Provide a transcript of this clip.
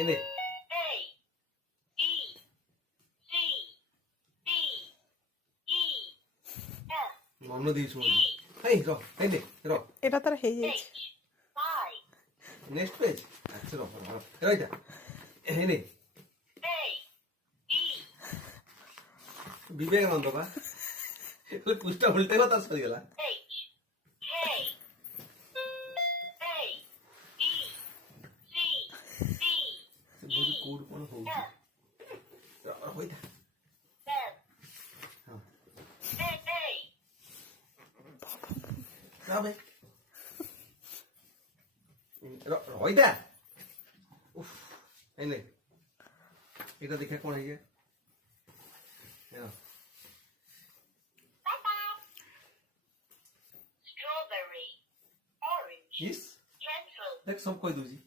এনে A, E, C, D, E, F, অন্য দিয়ে শুনুন এই র এনে র এটা তার হয়ে যাচ্ছে H, I, নেক্সট পেজ আচ্ছা র রাইটা এনে A, E, বিবেকানন্দ বা পুষ্টা উল্টে কথা সরিগলা H, K, A, E, C, D, বুঝি কোড কোন হউছি F, হইতা F, A, যাবে হইতা উফ এনে এটা দেখে কোন হইগে strawberry, orange, ইস pencil, দেখ সব কই দুজি